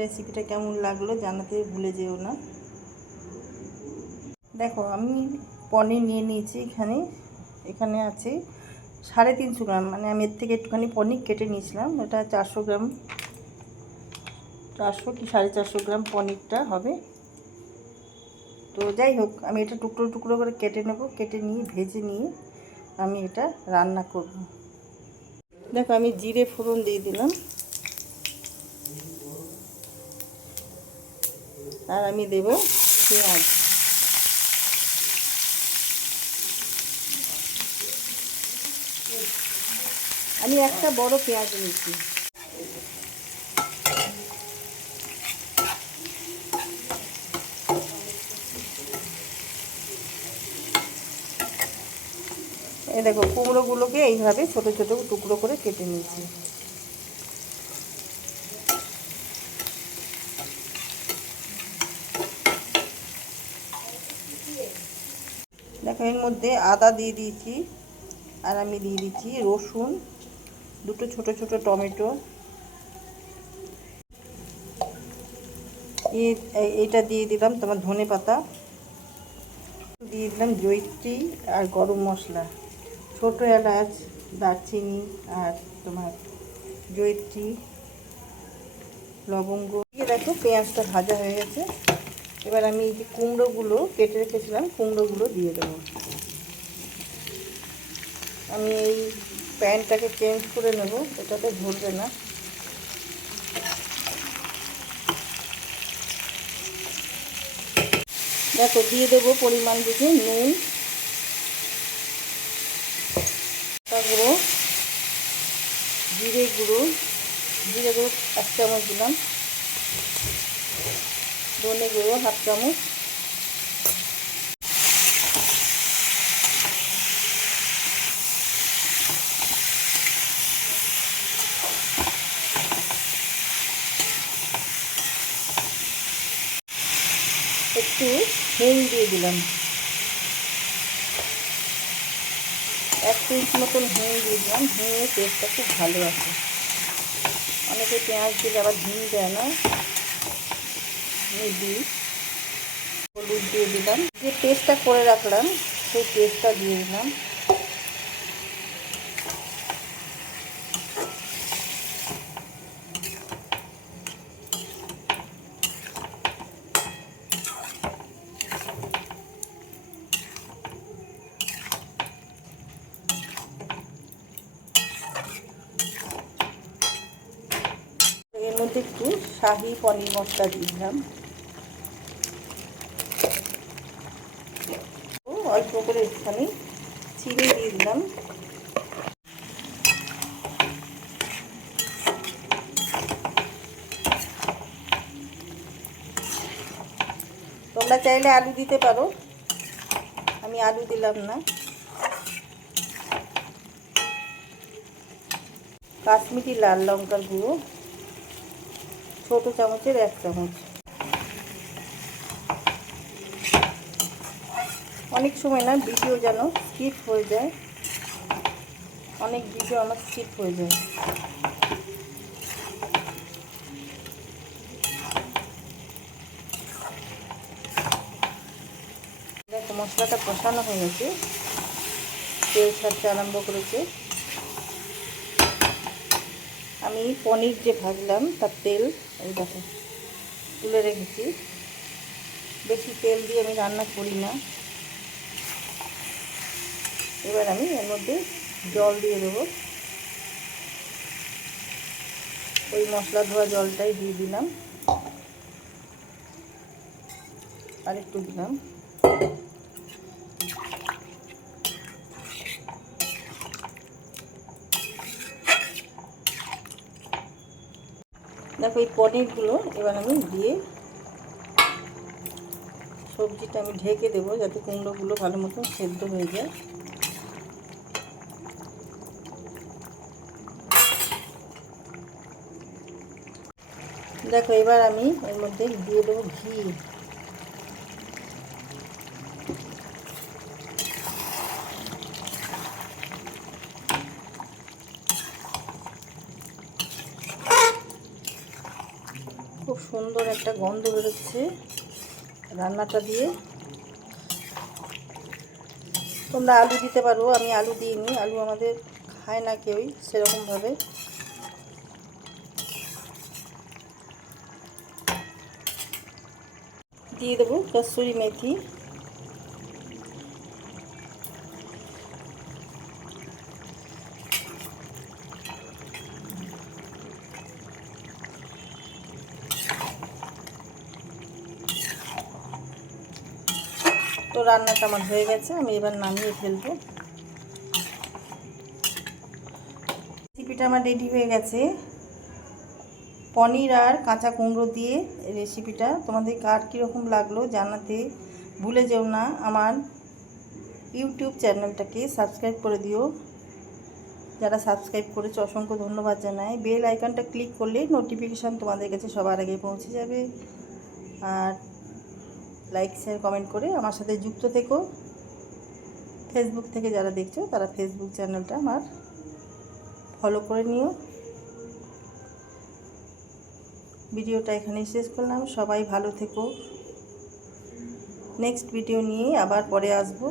রেসিপিটা কেমন লাগলো জানাতে ভুলে যেও না। দেখো আমি পনির নিয়ে নিয়েছি। এখানে আছে 350 গ্রাম, মানে আমি এর থেকে একটুখানি পনির কেটে নিয়েছিলাম। এটা 400 গ্রাম, 400 কি 450 গ্রাম পনিরটা হবে। তো যাই হোক, আমি এটা টুকরো টুকরো করে কেটে নেব। কেটে নিয়ে ভেজে নিয়ে আমি এটা রান্না করব। দেখো আমি জিরে ফোড়ন দিয়ে দিলাম, আর আমি দেব পেঁয়াজ। আমি একটা বড় পেঁয়াজ নিয়েছি। এই দেখো কুমড়োগুলোকে এইভাবে ছোট ছোট টুকরো করে কেটে নিয়েছি। দেখো এর মধ্যে আদা দিয়ে দিয়েছি, আর আমি দিয়ে দিচ্ছি রসুন, দুটো ছোট ছোট টমেটো, এটা দিয়ে দিলাম তোমার ধনে পাতা, দিয়ে দিলাম জয়িত্রী আর গরম মশলা, ছোট এলাচ, দারচিনি আর তোমার জয়িত্রী, লবঙ্গ দিয়ে। দেখো পেঁয়াজটা ভাজা হয়ে গেছে। এবার আমি এই যে কুমড়োগুলো কেটে রেখেছিলাম, কুমড়োগুলো দিয়ে দেবো। আমি এই প্যানটাকে চেঞ্জ করে নেব, এটাতে ধরবে না। দেখো দিয়ে দেবো পরিমাণ বুঝে নুন, গুঁড়ো, জিরে গুঁড়ো, 1 চামচ দিলাম, ধনে গুঁড়ো 1/2 চামচ, একটু হিং দিয়ে দিলাম, 1 পিঞ্চ মতন হিং দিয়ে দিলাম। হিঙের টেস্টটা খুব ভালো আছে। অনেকে পেঁয়াজ দিলে আবার হিং দেয় না, আমি দিই। হলুদ দিয়ে দিলাম, যে পেস্টটা করে রাখলাম সেই পেস্টটা দিয়ে দিলাম। এর মধ্যে একটু শাহি পনির মশলা দিয়ে দিলাম, অল্প করে একটুখানি চিনি দিয়ে দিলাম। তোমরা চাইলে আলু দিতে পারো, আমি আলু দিলাম না। কাশ্মীরি লাল লঙ্কার গুঁড়ো ছোট চামচের 1 চামচ। অনেক সময় না ভিডিও যেন স্কিপ হয়ে যায়, অনেক ভিডিও আমার স্কিপ হয়ে যায়। দেখো মশলাটা কষানো হয়ে গেছে, তেল ছাড়তে আরম্ভ করেছে। আমি পনির যে ভাজলাম তার তেল এই দেখো তুলে রেখেছি। বেশি তেল দিয়ে আমি রান্না করি না। এবার আমি এর মধ্যে জল দিয়ে দেবো, ওই মশলা ধোয়া জলটাই দিয়ে দিলাম, আর একটু দিলাম। দেখো এই পনিরগুলো এবার আমি দিয়ে সবজিটা আমি ঢেকে দেবো, যাতে কুমড়োগুলো ভালো মতো সেদ্ধ হয়ে যায়। দেখো এবার আমি এর মধ্যে দিয়ে দেবো ঘি। খুব সুন্দর একটা গন্ধ বেরোচ্ছে রান্নাটা দিয়ে। তোমরা আলু দিতে পারো, আমি আলু দিইনি, আলু আমাদের খায় না কেউই সেরকমভাবে। দিয়ে দেবো কসুরি মেথি। তো রান্নাটা আমার হয়ে গেছে, আমি এবার নামিয়ে ফেলবো। রেসিপিটা আমার রেডি হয়ে গেছে, পনির আর কাঁচা কুমড়ো দিয়ে রেসিপিটা। তোমাদের কার কীরকম লাগলো জানাতে ভুলে যেও না। আমার ইউটিউব চ্যানেলটাকে সাবস্ক্রাইব করে দিও। যারা সাবস্ক্রাইব করেছে অসংখ্য ধন্যবাদ জানাই। বেল আইকনটা ক্লিক করলে নোটিফিকেশান তোমাদের কাছে সবার আগে পৌঁছে যাবে। আর লাইক শেয়ার কমেন্ট করে আমার সাথে যুক্ত থেকো। ফেসবুক থেকে যারা দেখছো তারা ফেসবুক চ্যানেলটা আমার ফলো করে নিও। ভিডিওটা এখানেই শেষ করলাম। সবাই ভালো থেকো। নেক্সট ভিডিও নিয়ে আবার পরে আসবো।